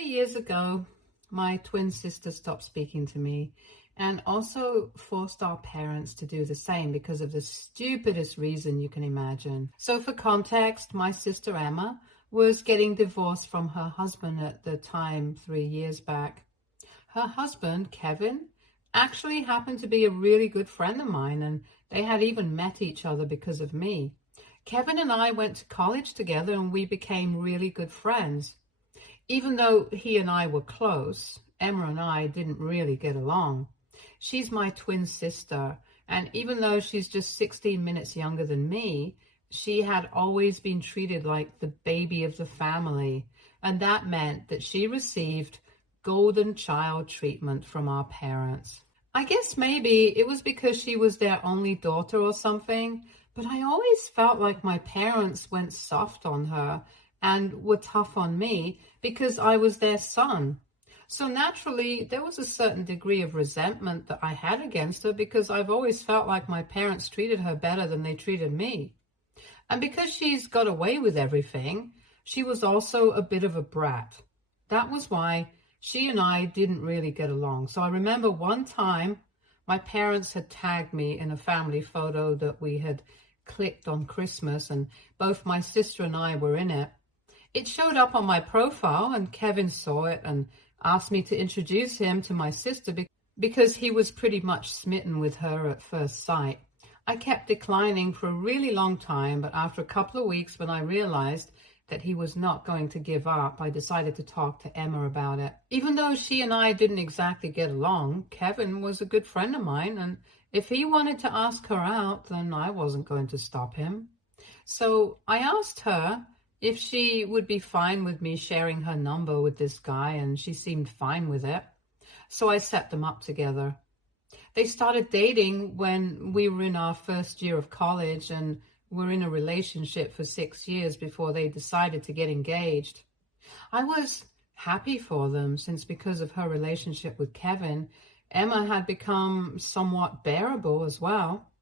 3 years ago, my twin sister stopped speaking to me and also forced our parents to do the same because of the stupidest reason you can imagine. So for context, my sister Emma was getting divorced from her husband at the time 3 years back. Her husband, Kevin, actually happened to be a really good friend of mine, and they had even met each other because of me. Kevin and I went to college together and we became really good friends. Even though he and I were close, Emma and I didn't really get along. She's my twin sister, and even though she's just 16 minutes younger than me, she had always been treated like the baby of the family, and that meant that she received golden child treatment from our parents. I guess maybe it was because she was their only daughter or something, but I always felt like my parents went soft on her and were tough on me because I was their son. So naturally, there was a certain degree of resentment that I had against her because I've always felt like my parents treated her better than they treated me. And because she's got away with everything, she was also a bit of a brat. That was why she and I didn't really get along. So I remember one time my parents had tagged me in a family photo that we had clicked on Christmas, and both my sister and I were in it. It showed up on my profile, and Kevin saw it and asked me to introduce him to my sister because he was pretty much smitten with her at first sight. I kept declining for a really long time, but after a couple of weeks, when I realized that he was not going to give up, I decided to talk to Emma about it. Even though she and I didn't exactly get along, Kevin was a good friend of mine, and if he wanted to ask her out, then I wasn't going to stop him. So I asked her if she would be fine with me sharing her number with this guy, and she seemed fine with it. So I set them up together. They started dating when we were in our first year of college, and were in a relationship for 6 years before they decided to get engaged. I was happy for them since because of her relationship with Kevin, Emma had become somewhat bearable as well.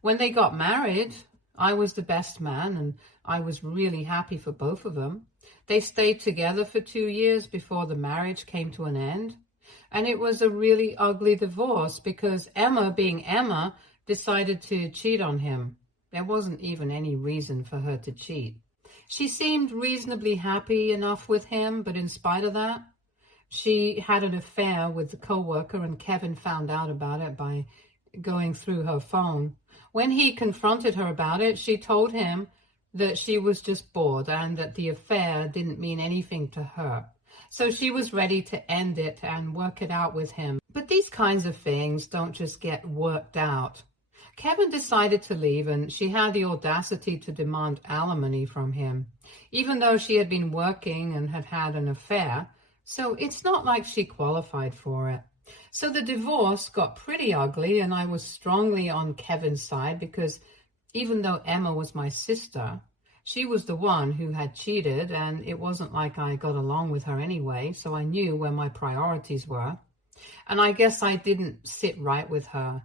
When they got married, I was the best man, and I was really happy for both of them. They stayed together for 2 years before the marriage came to an end. And it was a really ugly divorce because Emma, being Emma, decided to cheat on him. There wasn't even any reason for her to cheat. She seemed reasonably happy enough with him, but in spite of that, she had an affair with the co-worker, and Kevin found out about it by going through her phone. When he confronted her about it, she told him that she was just bored and that the affair didn't mean anything to her. So she was ready to end it and work it out with him. But these kinds of things don't just get worked out. Kevin decided to leave, and she had the audacity to demand alimony from him, even though she had been working and had had an affair. So it's not like she qualified for it. So the divorce got pretty ugly, and I was strongly on Kevin's side because even though Emma was my sister, she was the one who had cheated, and it wasn't like I got along with her anyway, so I knew where my priorities were. And I guess I didn't sit right with her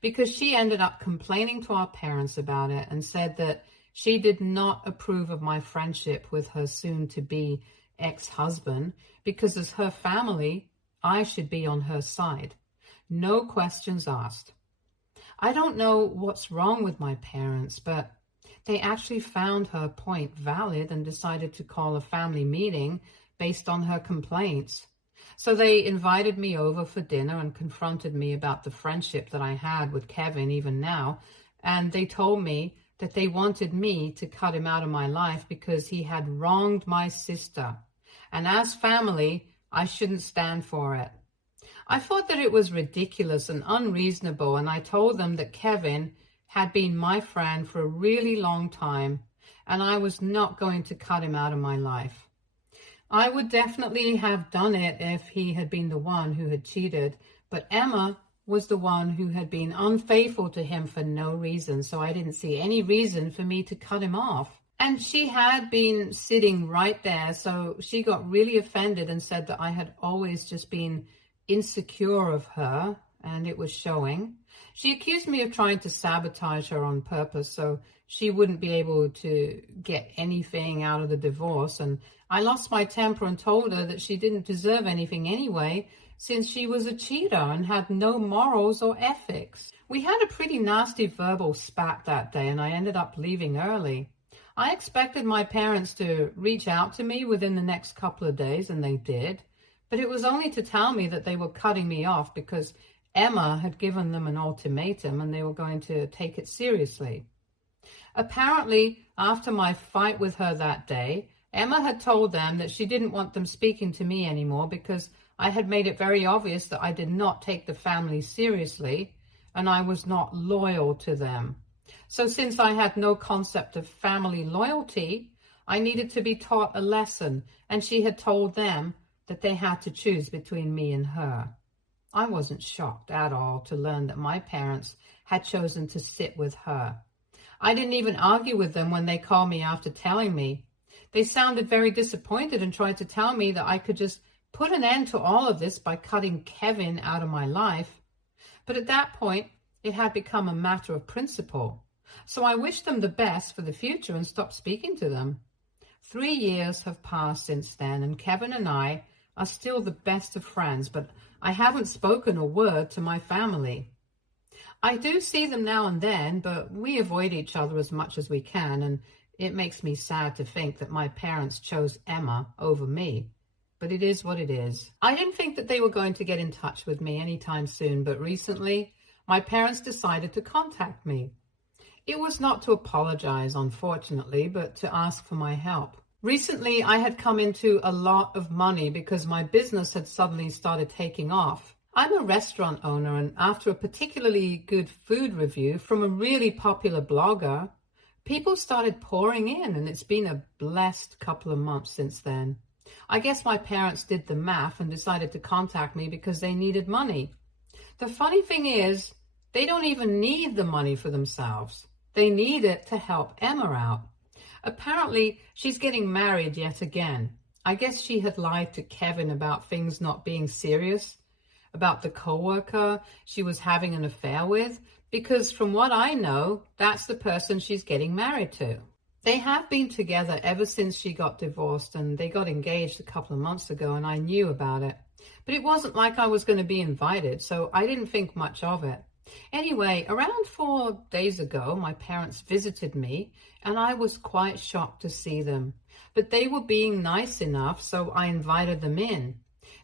because she ended up complaining to our parents about it and said that she did not approve of my friendship with her soon-to-be ex-husband because as her family, I should be on her side. No questions asked. I don't know what's wrong with my parents, but they actually found her point valid and decided to call a family meeting based on her complaints. So they invited me over for dinner and confronted me about the friendship that I had with Kevin even now, and they told me that they wanted me to cut him out of my life because he had wronged my sister, and as family, I shouldn't stand for it. I thought that it was ridiculous and unreasonable, and I told them that Kevin had been my friend for a really long time, and I was not going to cut him out of my life. I would definitely have done it if he had been the one who had cheated, but Emma was the one who had been unfaithful to him for no reason, so I didn't see any reason for me to cut him off. And she had been sitting right there, so she got really offended and said that I had always just been insecure of her, and it was showing. She accused me of trying to sabotage her on purpose so she wouldn't be able to get anything out of the divorce, and I lost my temper and told her that she didn't deserve anything anyway, since she was a cheater and had no morals or ethics. We had a pretty nasty verbal spat that day, and I ended up leaving early. I expected my parents to reach out to me within the next couple of days, and they did, but it was only to tell me that they were cutting me off because Emma had given them an ultimatum and they were going to take it seriously. Apparently, after my fight with her that day, Emma had told them that she didn't want them speaking to me anymore because I had made it very obvious that I did not take the family seriously and I was not loyal to them. So since I had no concept of family loyalty, I needed to be taught a lesson, and she had told them that they had to choose between me and her. I wasn't shocked at all to learn that my parents had chosen to sit with her. I didn't even argue with them when they called me after telling me. They sounded very disappointed and tried to tell me that I could just put an end to all of this by cutting Kevin out of my life. But at that point, it had become a matter of principle. So I wished them the best for the future and stopped speaking to them. 3 years have passed since then, and Kevin and I are still the best of friends, but I haven't spoken a word to my family. I do see them now and then, but we avoid each other as much as we can, and it makes me sad to think that my parents chose Emma over me. But it is what it is. I didn't think that they were going to get in touch with me anytime soon, but recently my parents decided to contact me. It was not to apologize, unfortunately, but to ask for my help. Recently, I had come into a lot of money because my business had suddenly started taking off. I'm a restaurant owner, and after a particularly good food review from a really popular blogger, people started pouring in, and it's been a blessed couple of months since then. I guess my parents did the math and decided to contact me because they needed money. The funny thing is, they don't even need the money for themselves. They need it to help Emma out. Apparently, she's getting married yet again. I guess she had lied to Kevin about things not being serious, about the coworker she was having an affair with, because from what I know, that's the person she's getting married to. They have been together ever since she got divorced, and they got engaged a couple of months ago, and I knew about it. But it wasn't like I was going to be invited, so I didn't think much of it. Anyway, around 4 days ago, my parents visited me, and I was quite shocked to see them. But they were being nice enough, so I invited them in.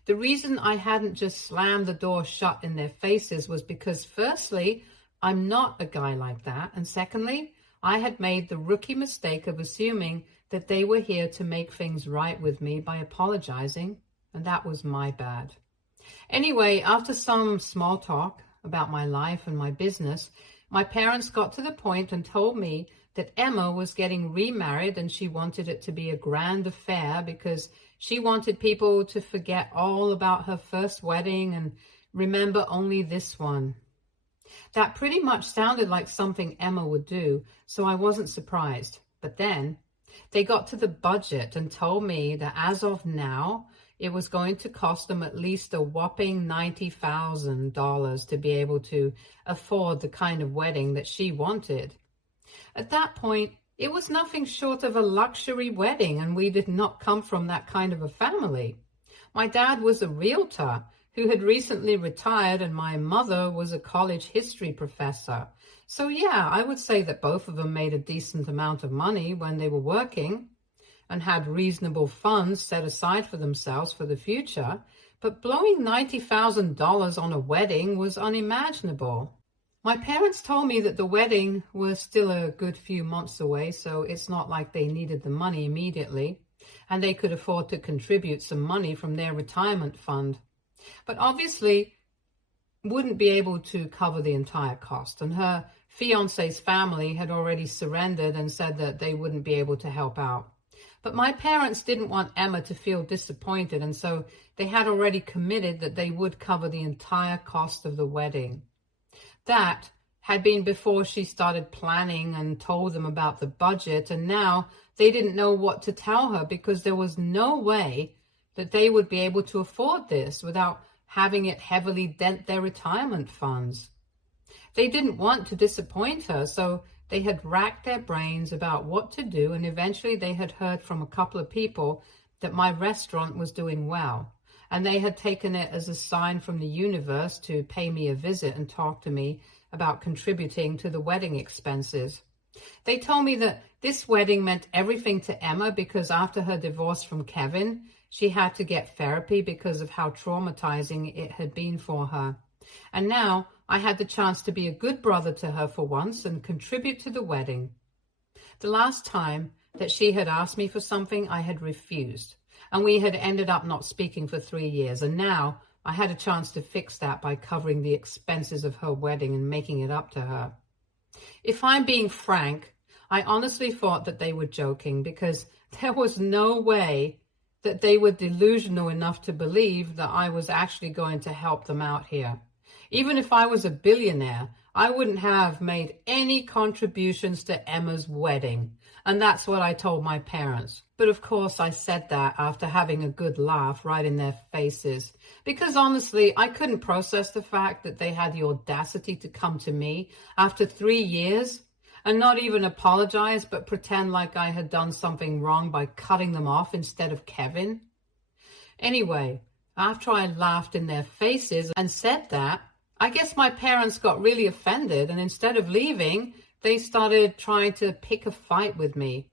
The reason I hadn't just slammed the door shut in their faces was because, firstly, I'm not a guy like that, and secondly, I had made the rookie mistake of assuming that they were here to make things right with me by apologizing, and that was my bad. Anyway, after some small talk about my life and my business, my parents got to the point and told me that Emma was getting remarried and she wanted it to be a grand affair because she wanted people to forget all about her first wedding and remember only this one. That pretty much sounded like something Emma would do, so I wasn't surprised. But then they got to the budget and told me that as of now, it was going to cost them at least a whopping $90,000 to be able to afford the kind of wedding that she wanted. At that point, it was nothing short of a luxury wedding, and we did not come from that kind of a family. My dad was a realtor who had recently retired, and my mother was a college history professor. So yeah, I would say that both of them made a decent amount of money when they were working and had reasonable funds set aside for themselves for the future, but blowing $90,000 on a wedding was unimaginable. My parents told me that the wedding was still a good few months away, so it's not like they needed the money immediately, and they could afford to contribute some money from their retirement fund. But obviously wouldn't be able to cover the entire cost, and her fiance's family had already surrendered and said that they wouldn't be able to help out. But my parents didn't want Emma to feel disappointed, and so they had already committed that they would cover the entire cost of the wedding. That had been before she started planning and told them about the budget, and now they didn't know what to tell her because there was no way that they would be able to afford this without having it heavily dent their retirement funds. They didn't want to disappoint her, so they had racked their brains about what to do, and eventually they had heard from a couple of people that my restaurant was doing well, and they had taken it as a sign from the universe to pay me a visit and talk to me about contributing to the wedding expenses. They told me that this wedding meant everything to Emma because after her divorce from Kevin, she had to get therapy because of how traumatizing it had been for her. And now I had the chance to be a good brother to her for once and contribute to the wedding. The last time that she had asked me for something, I had refused, and we had ended up not speaking for 3 years, and now I had a chance to fix that by covering the expenses of her wedding and making it up to her. If I'm being frank, I honestly thought that they were joking because there was no way that they were delusional enough to believe that I was actually going to help them out here. Even if I was a billionaire, I wouldn't have made any contributions to Emma's wedding. And that's what I told my parents. But of course, I said that after having a good laugh right in their faces. Because honestly, I couldn't process the fact that they had the audacity to come to me after 3 years and not even apologize, but pretend like I had done something wrong by cutting them off instead of Kevin. Anyway, after I laughed in their faces and said that, I guess my parents got really offended, and instead of leaving, they started trying to pick a fight with me.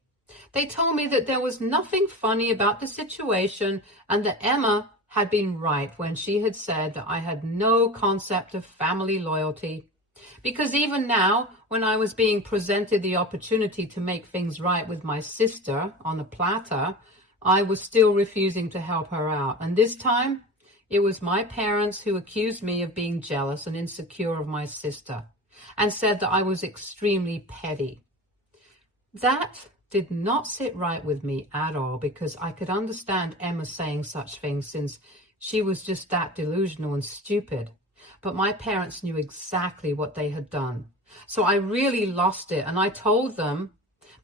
They told me that there was nothing funny about the situation and that Emma had been right when she had said that I had no concept of family loyalty. Because even now, when I was being presented the opportunity to make things right with my sister on a platter, I was still refusing to help her out. And this time, it was my parents who accused me of being jealous and insecure of my sister and said that I was extremely petty. That did not sit right with me at all because I could understand Emma saying such things since she was just that delusional and stupid. But my parents knew exactly what they had done. So I really lost it, and I told them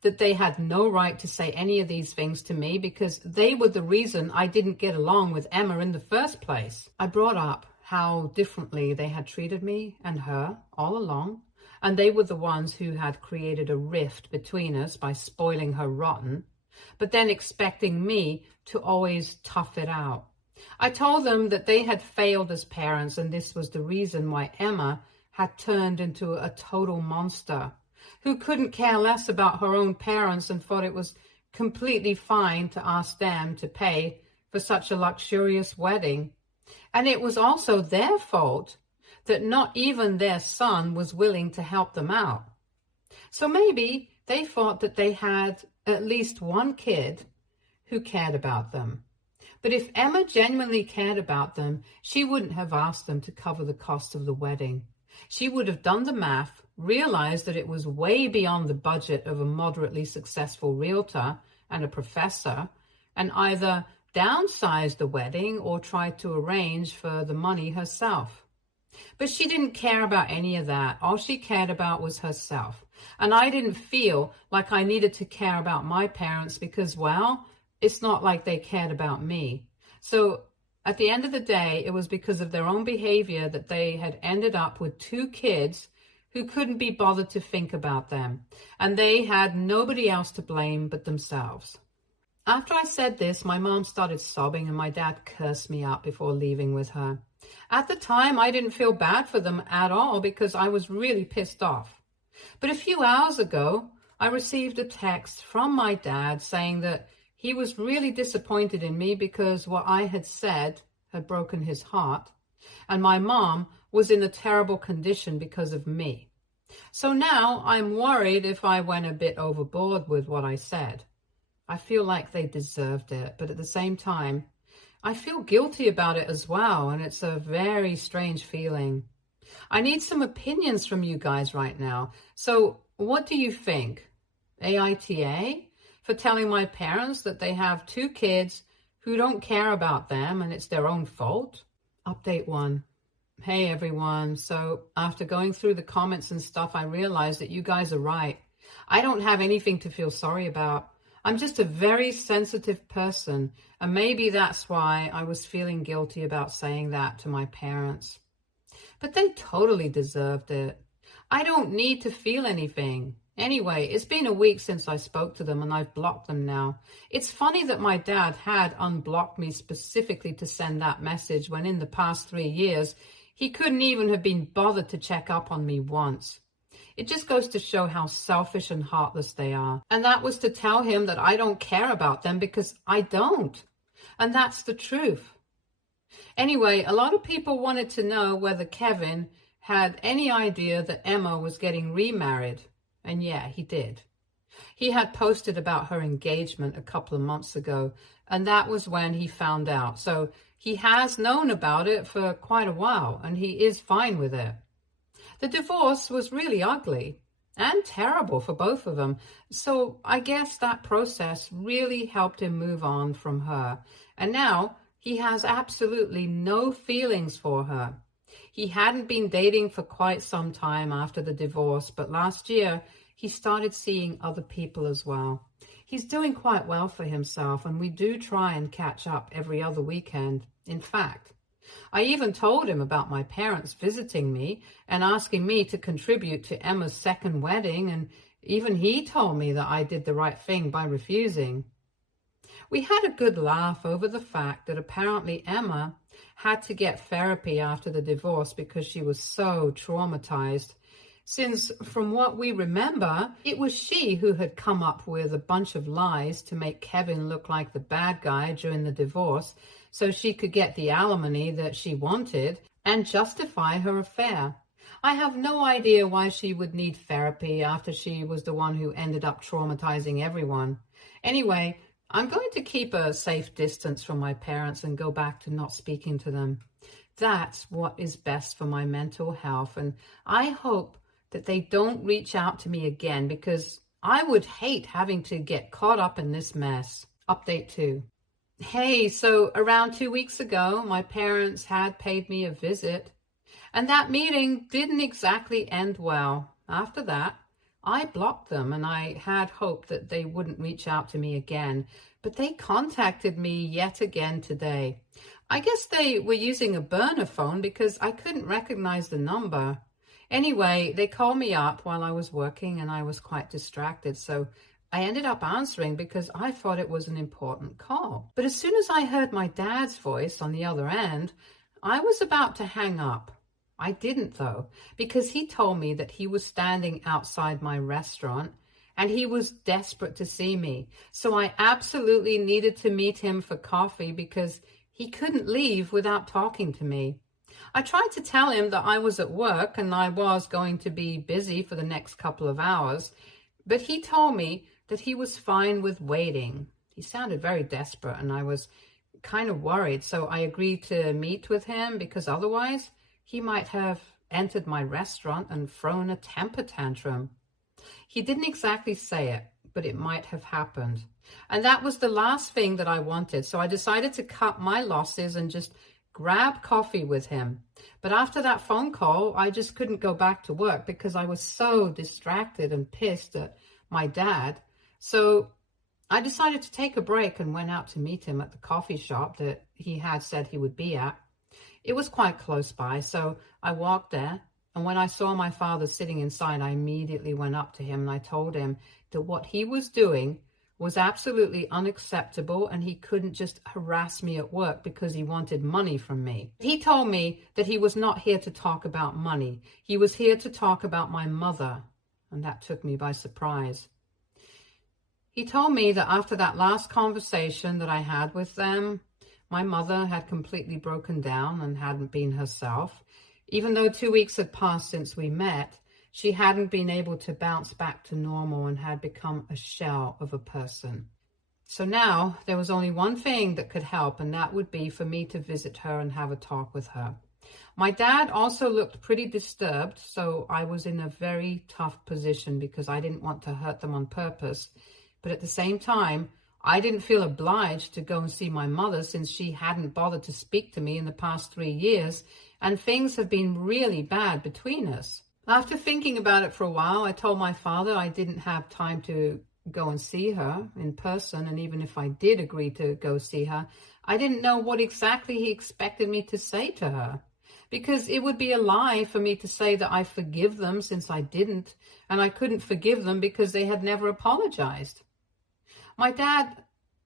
that they had no right to say any of these things to me because they were the reason I didn't get along with Emma in the first place. I brought up how differently they had treated me and her all along, and they were the ones who had created a rift between us by spoiling her rotten, but then expecting me to always tough it out. I told them that they had failed as parents, and this was the reason why Emma had turned into a total monster who couldn't care less about her own parents and thought it was completely fine to ask them to pay for such a luxurious wedding. And it was also their fault that not even their son was willing to help them out. So maybe they thought that they had at least one kid who cared about them. But if Emma genuinely cared about them, she wouldn't have asked them to cover the cost of the wedding. She would have done the math, realized that it was way beyond the budget of a moderately successful realtor and a professor, and either downsized the wedding or tried to arrange for the money herself. But she didn't care about any of that. All she cared about was herself. And I didn't feel like I needed to care about my parents because, well, it's not like they cared about me. So at the end of the day, it was because of their own behavior that they had ended up with 2 kids who couldn't be bothered to think about them. And they had nobody else to blame but themselves. After I said this, my mom started sobbing and my dad cursed me out before leaving with her. At the time, I didn't feel bad for them at all because I was really pissed off. But a few hours ago, I received a text from my dad saying that he was really disappointed in me because what I had said had broken his heart, and my mom was in a terrible condition because of me. So now I'm worried if I went a bit overboard with what I said. I feel like they deserved it, but at the same time, I feel guilty about it as well, and it's a very strange feeling. I need some opinions from you guys right now. So what do you think? AITA? For telling my parents that they have 2 kids who don't care about them and it's their own fault? Update 1. Hey everyone. So after going through the comments and stuff, I realized that you guys are right. I don't have anything to feel sorry about. I'm just a very sensitive person, and maybe that's why I was feeling guilty about saying that to my parents. But they totally deserved it. I don't need to feel anything. Anyway, it's been a week since I spoke to them and I've blocked them now. It's funny that my dad had unblocked me specifically to send that message when in the past 3 years, he couldn't even have been bothered to check up on me once. It just goes to show how selfish and heartless they are. And that was to tell him that I don't care about them because I don't. And that's the truth. Anyway, a lot of people wanted to know whether Kevin had any idea that Emma was getting remarried. And yeah, he did. He had posted about her engagement a couple of months ago, and that was when he found out. So he has known about it for quite a while, and he is fine with it. The divorce was really ugly and terrible for both of them. So I guess that process really helped him move on from her. And now he has absolutely no feelings for her. He hadn't been dating for quite some time after the divorce, but last year he started seeing other people as well. He's doing quite well for himself, and we do try and catch up every other weekend. In fact, I even told him about my parents visiting me and asking me to contribute to Emma's second wedding, and even he told me that I did the right thing by refusing. We had a good laugh over the fact that apparently Emma had to get therapy after the divorce because she was so traumatized. Since, from what we remember, it was she who had come up with a bunch of lies to make Kevin look like the bad guy during the divorce so she could get the alimony that she wanted and justify her affair. I have no idea why she would need therapy after she was the one who ended up traumatizing everyone. Anyway, I'm going to keep a safe distance from my parents and go back to not speaking to them. That's what is best for my mental health, and I hope that they don't reach out to me again because I would hate having to get caught up in this mess. Update 2. Hey, so around 2 weeks ago, my parents had paid me a visit, and that meeting didn't exactly end well. After that, I blocked them, and I had hoped that they wouldn't reach out to me again, but they contacted me yet again today. I guess they were using a burner phone because I couldn't recognize the number. Anyway, they called me up while I was working and I was quite distracted, so I ended up answering because I thought it was an important call. But as soon as I heard my dad's voice on the other end, I was about to hang up. I didn't though, because he told me that he was standing outside my restaurant and he was desperate to see me. So I absolutely needed to meet him for coffee because he couldn't leave without talking to me. I tried to tell him that I was at work and I was going to be busy for the next couple of hours, but he told me that he was fine with waiting. He sounded very desperate and I was kind of worried, so I agreed to meet with him because otherwise he might have entered my restaurant and thrown a temper tantrum. He didn't exactly say it, but it might have happened. And that was the last thing that I wanted, so I decided to cut my losses and just grab coffee with him. But after that phone call, I just couldn't go back to work because I was so distracted and pissed at my dad. So I decided to take a break and went out to meet him at the coffee shop that he had said he would be at. It was quite close by, so I walked there, and when I saw my father sitting inside, I immediately went up to him and I told him that what he was doing was absolutely unacceptable and he couldn't just harass me at work because he wanted money from me. He told me that he was not here to talk about money. He was here to talk about my mother, and that took me by surprise. He told me that after that last conversation that I had with them, my mother had completely broken down and hadn't been herself. Even though 2 weeks had passed since we met, she hadn't been able to bounce back to normal and had become a shell of a person. So now there was only one thing that could help, and that would be for me to visit her and have a talk with her. My dad also looked pretty disturbed, so I was in a very tough position because I didn't want to hurt them on purpose. But at the same time, I didn't feel obliged to go and see my mother since she hadn't bothered to speak to me in the past 3 years, and things have been really bad between us. After thinking about it for a while, I told my father I didn't have time to go and see her in person, and even if I did agree to go see her, I didn't know what exactly he expected me to say to her. because it would be a lie for me to say that I forgive them since I didn't, and I couldn't forgive them because they had never apologized. My dad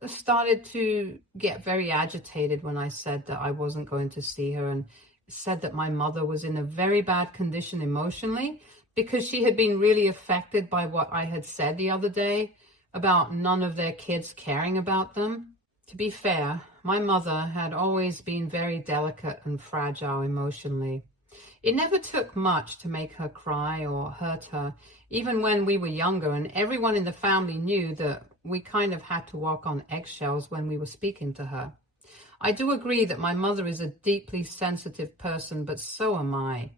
started to get very agitated when I said that I wasn't going to see her, and said that my mother was in a very bad condition emotionally because she had been really affected by what I had said the other day about none of their kids caring about them. To be fair, my mother had always been very delicate and fragile emotionally. It never took much to make her cry or hurt her, even when we were younger, and everyone in the family knew that we kind of had to walk on eggshells when we were speaking to her. I do agree that my mother is a deeply sensitive person, but so am I.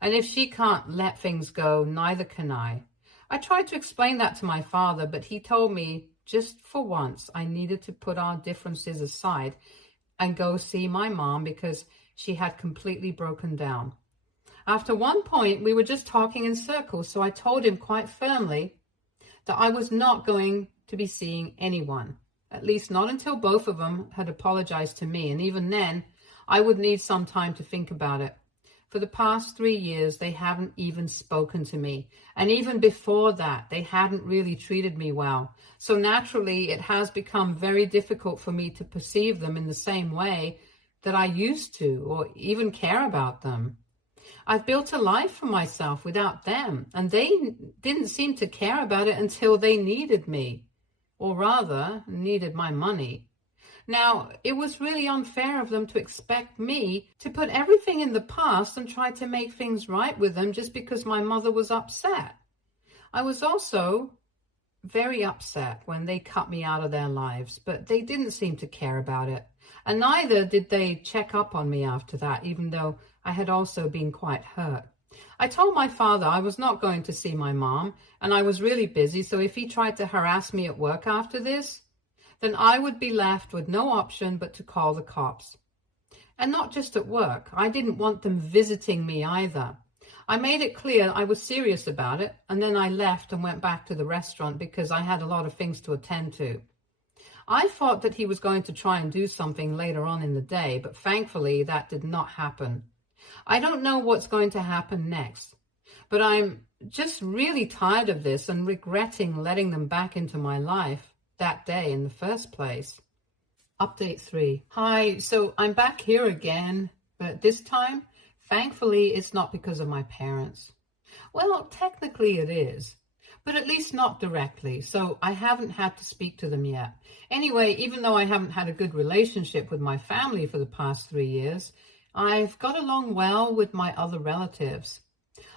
And if she can't let things go, neither can I. I tried to explain that to my father, but he told me just for once I needed to put our differences aside and go see my mom because she had completely broken down. After one point, we were just talking in circles, so I told him quite firmly that I was not going to be seeing anyone, at least not until both of them had apologized to me, and even then, I would need some time to think about it. For the past 3 years, they haven't even spoken to me, and even before that, they hadn't really treated me well. So naturally, it has become very difficult for me to perceive them in the same way that I used to, or even care about them. I've built a life for myself without them, and they didn't seem to care about it until they needed me, or rather, needed my money. Now, it was really unfair of them to expect me to put everything in the past and try to make things right with them just because my mother was upset. I was also very upset when they cut me out of their lives, but they didn't seem to care about it. And neither did they check up on me after that, even though I had also been quite hurt. I told my father I was not going to see my mom, and I was really busy, so if he tried to harass me at work after this, then I would be left with no option but to call the cops. And not just at work. I didn't want them visiting me either. I made it clear I was serious about it, and then I left and went back to the restaurant because I had a lot of things to attend to. I thought that he was going to try and do something later on in the day, but thankfully that did not happen. I don't know what's going to happen next, but I'm just really tired of this and regretting letting them back into my life that day in the first place. Update 3. Hi, so I'm back here again, but this time, thankfully, it's not because of my parents. Well, technically it is, but at least not directly, so I haven't had to speak to them yet. Anyway, even though I haven't had a good relationship with my family for the past 3 years, I've got along well with my other relatives.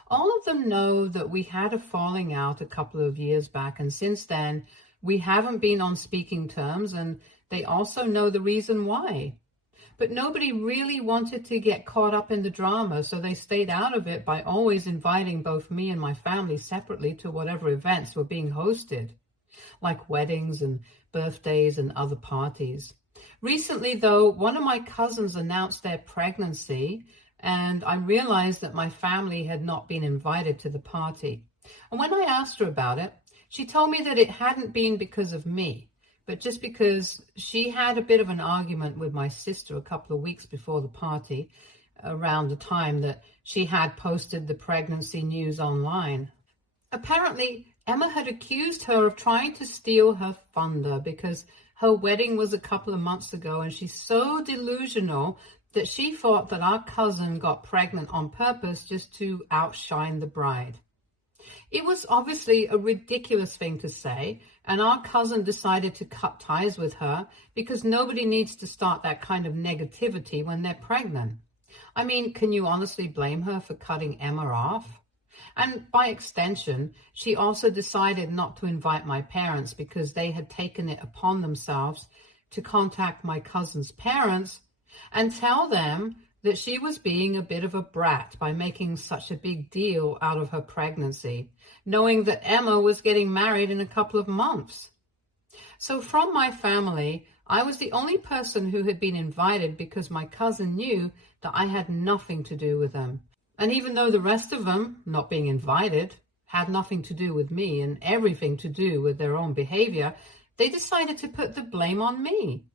All of them know that we had a falling out a couple of years back, and since then, we haven't been on speaking terms, and they also know the reason why. But nobody really wanted to get caught up in the drama, so they stayed out of it by always inviting both me and my family separately to whatever events were being hosted, like weddings and birthdays and other parties. Recently, though, one of my cousins announced their pregnancy, and I realized that my family had not been invited to the party. And when I asked her about it, she told me that it hadn't been because of me, but just because she had a bit of an argument with my sister a couple of weeks before the party, around the time that she had posted the pregnancy news online. Apparently, Emma had accused her of trying to steal her thunder because her wedding was a couple of months ago, and she's so delusional that she thought that our cousin got pregnant on purpose just to outshine the bride. It was obviously a ridiculous thing to say, and our cousin decided to cut ties with her because nobody needs to start that kind of negativity when they're pregnant. I mean, can you honestly blame her for cutting Emma off? And by extension, she also decided not to invite my parents because they had taken it upon themselves to contact my cousin's parents and tell them that she was being a bit of a brat by making such a big deal out of her pregnancy, knowing that Emma was getting married in a couple of months. So from my family, I was the only person who had been invited because my cousin knew that I had nothing to do with them. And even though the rest of them, not being invited, had nothing to do with me and everything to do with their own behavior, they decided to put the blame on me.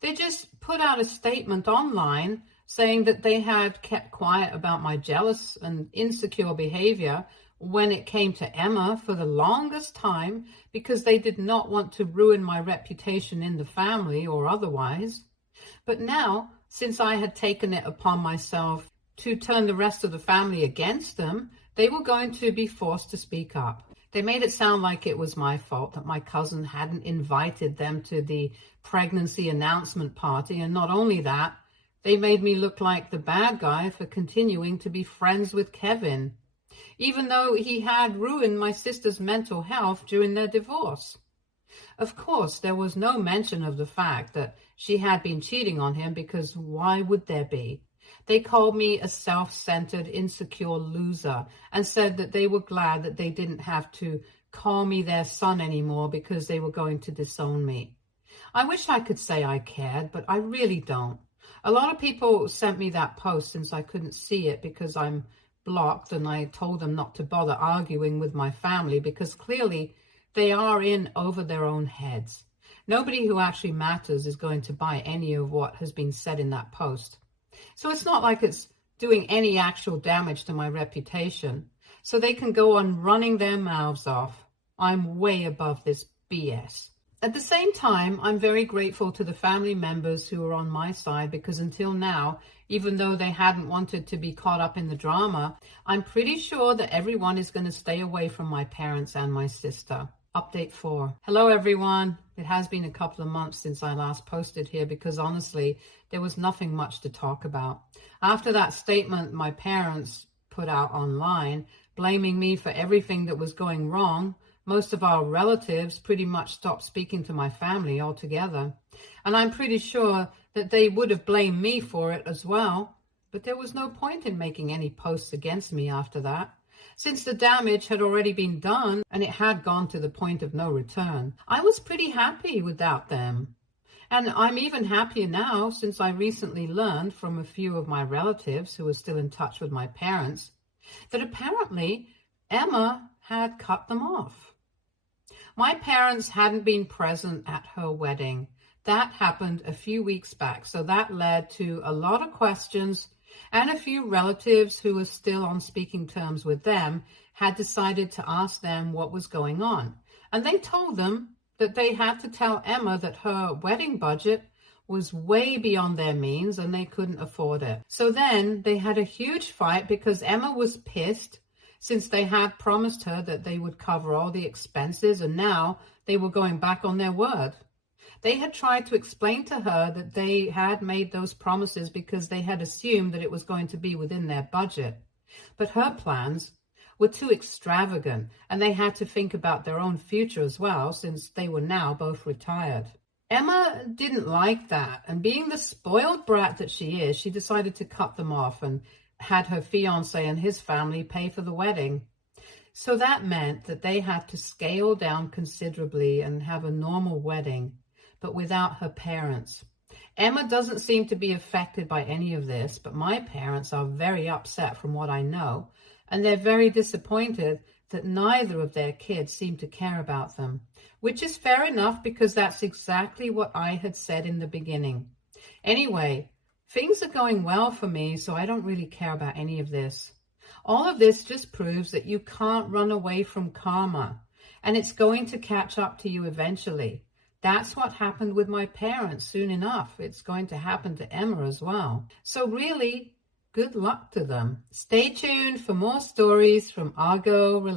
They just put out a statement online saying that they had kept quiet about my jealous and insecure behavior when it came to Emma for the longest time because they did not want to ruin my reputation in the family or otherwise. But now, since I had taken it upon myself to turn the rest of the family against them, they were going to be forced to speak up. They made it sound like it was my fault that my cousin hadn't invited them to the pregnancy announcement party, and not only that, they made me look like the bad guy for continuing to be friends with Kevin, even though he had ruined my sister's mental health during their divorce. Of course, there was no mention of the fact that she had been cheating on him, because why would there be? They called me a self-centered, insecure loser and said that they were glad that they didn't have to call me their son anymore because they were going to disown me. I wish I could say I cared, but I really don't. A lot of people sent me that post since I couldn't see it because I'm blocked, and I told them not to bother arguing with my family because clearly they are in over their own heads. Nobody who actually matters is going to buy any of what has been said in that post. So it's not like it's doing any actual damage to my reputation. So they can go on running their mouths off. I'm way above this BS. At the same time, I'm very grateful to the family members who are on my side because until now, even though they hadn't wanted to be caught up in the drama, I'm pretty sure that everyone is going to stay away from my parents and my sister. Update 4. Hello, everyone. It has been a couple of months since I last posted here because honestly, there was nothing much to talk about. After that statement my parents put out online, blaming me for everything that was going wrong, most of our relatives pretty much stopped speaking to my family altogether. And I'm pretty sure that they would have blamed me for it as well. But there was no point in making any posts against me after that, since the damage had already been done and it had gone to the point of no return. I was pretty happy without them. And I'm even happier now since I recently learned from a few of my relatives who are still in touch with my parents that apparently Emma had cut them off. My parents hadn't been present at her wedding. That happened a few weeks back, so that led to a lot of questions, and a few relatives who were still on speaking terms with them had decided to ask them what was going on. And they told them that they had to tell Emma that her wedding budget was way beyond their means and they couldn't afford it. So then they had a huge fight because Emma was pissed since they had promised her that they would cover all the expenses, and now they were going back on their word. They had tried to explain to her that they had made those promises because they had assumed that it was going to be within their budget. But her plans were too extravagant, and they had to think about their own future as well, since they were now both retired. Emma didn't like that, and being the spoiled brat that she is, she decided to cut them off and had her fiancé and his family pay for the wedding. So that meant that they had to scale down considerably and have a normal wedding, but without her parents. Emma doesn't seem to be affected by any of this, but my parents are very upset from what I know, and they're very disappointed that neither of their kids seem to care about them, which is fair enough because that's exactly what I had said in the beginning. Anyway, things are going well for me, so I don't really care about any of this. All of this just proves that you can't run away from karma, and it's going to catch up to you eventually. That's what happened with my parents soon enough. It's going to happen to Emma as well. So really, good luck to them. Stay tuned for more stories from Argo Relations.